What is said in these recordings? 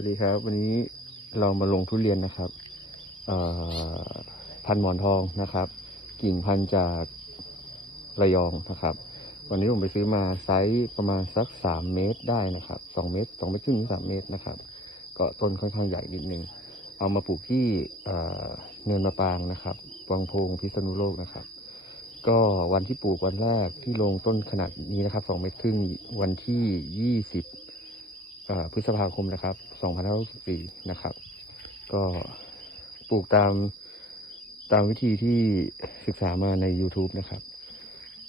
วัสดีครับ วันนี้เรามาลงทุเรียนนะครับพันหมอนทองนะครับ กิ่งพันจากระยองนะครับ วันนี้ผมไปซื้อมาไซส์ประมาณสักสามเมตรได้นะครับสองเมตรสองเมตรครึ่งถึงสามเมตรนะครับ ก็ต้นค่อนข้างใหญ่นิดนึง เอามาปลูกที่เนินมะปรางนะครับวังโพงพิษณุโลกนะครับ ก็วันที่ปลูกวันแรกที่ลงต้นขนาดนี้นะครับสองเมตรครึ่งวันที่ยี่สิบ พฤษภาคมนะครับ2564นะครับ ก็ปลูกตามตามวิธีที่ศึกษามาใน YouTube นะครับ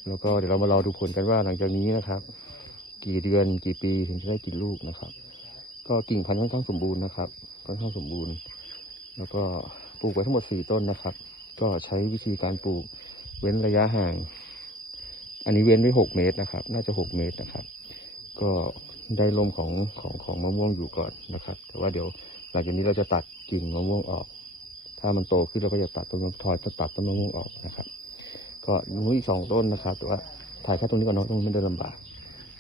แล้วก็เดี๋ยวเรามารอดูผลกันว่าหลังจากนี้นะครับ กี่เดือนกี่ปีถึงจะได้กินลูกนะครับ ก็กิ่งพันธุ์ค่อนข้างสมบูรณ์นะครับค่อนข้างสมบูรณ์ แล้วก็ปลูกไว้ทั้งหมดสี่ต้นนะครับ ก็ใช้วิธีการปลูกเว้นระยะห่าง อันนี้เว้นไว้หกเมตรนะครับ น่าจะหกเมตรนะครับ ก็ ได้ลมของของของมะม่วงอยู่ก่อนนะครับ แต่ว่าเดี๋ยวหลังจากนี้เราจะตัดกิ่งมะม่วงออก ถ้ามันโตขึ้นเราก็จะตัดต้นมะทอยจะตัดต้นมะม่วงออกนะครับ ก็นู้นอีกสองต้นนะครับ แต่ว่าถ่ายแค่ตรงนี้ก่อนเนาะตรงนี้มันเดินลำบาก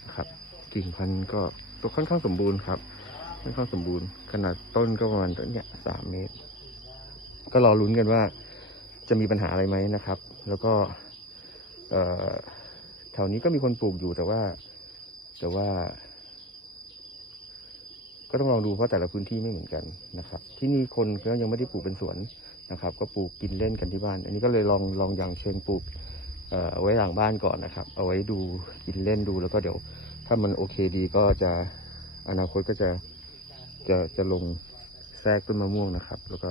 นะครับ กิ่งพันธุ์ก็ตัวค่อนข้างสมบูรณ์ครับค่อนข้างสมบูรณ์ ขนาดต้นก็ประมาณต้นเนี้ยสามเมตร ก็รอลุ้นกันว่าจะมีปัญหาอะไรไหมนะครับ แล้วก็เอ่อแถวนี้ก็มีคนปลูกอยู่แต่ว่า แต่ว่า ก็ต้องลองดูเพราะแต่ละพื้นที่ไม่เหมือนกันนะครับ ที่นี่คนก็ยังไม่ได้ปลูกเป็นสวนนะครับ ก็ปลูกกินเล่นกันที่บ้าน อันนี้ก็เลยลองลองอย่างเชิงปลูกเอ่อเอาไว้หลังบ้านก่อนนะครับ เอาไว้ดูกินเล่นดูแล้วก็เดี๋ยว ถ้ามันโอเคดีก็จะอนาคตก็จะจะจะลงแทรกต้นมะม่วงนะครับ แล้วก็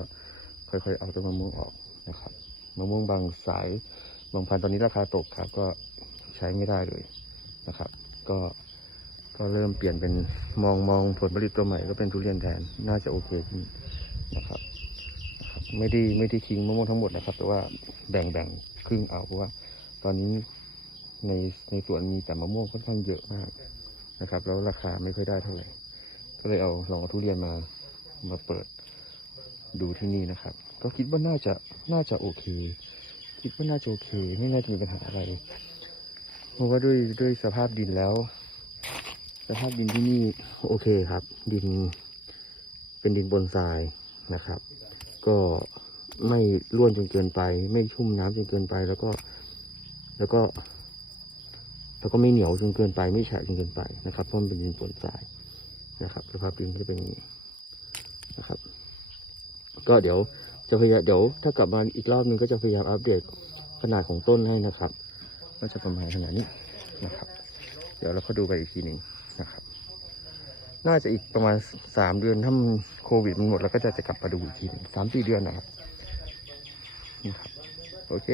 ค่อยๆเอาต้นมะม่วงออกนะครับมะม่วงบางสายบางพันธุ์ตอนนี้ราคาตกครับ ก็ใช้ไม่ได้เลยนะครับ ก็ ก็เริ่มเปลี่ยนเป็นมองมองผลผลิตตัวใหม่ก็เป็นทุเรียนแทนน่าจะโอเคขึ้นนะครับไม่ได้ไม่ได้ทิ้งมะม่วงทั้งหมดนะครับ แต่ว่าแบ่งแบ่งครึ่งเอาเพราะว่า ตอนนี้ในในสวนมีแต่มะม่วงค่อนข้างเยอะมากนะครับ แล้วราคาไม่ค่อยได้เท่าไหร่ ก็เลยเอาลองเอาทุเรียนมามาเปิดดูที่นี่นะครับ ก็คิดว่าน่าจะน่าจะโอเค คิดว่าน่าจะโอเค ไม่น่าจะมีปัญหาอะไร เพราะว่าด้วยด้วยสภาพดินแล้ว สภาพดินที่นี่โอเคครับ ดินเป็นดินบนทรายนะครับ ก็ไม่ร่วนจนเกินไป ไม่ชุ่มน้ำจนเกินไป แล้วก็ แล้วก็ แล้วก็ไม่เหนียวจนเกินไป ไม่แฉะจนเกินไปนะครับเพราะมันเป็นดินบนทรายนะครับสภาพดินจะเป็นอย่างนี้นะครับ ก็เดี๋ยวจะพยายามเดี๋ยวถ้ากลับมาอีกรอบนึงก็จะพยายามอัปเดตขนาดของต้นให้นะครับ ก็จะประมาณขนาดนี้นะครับ เดี๋ยวเราก็ดูไปอีกทีหนึ่ง นะครับ น่าจะอีกประมาณสามเดือนถ้ามโควิดมันหมดแล้วก็จะจะกลับมาดูอีกทีสามสี่เดือนนะครับนี่ครับ โอเค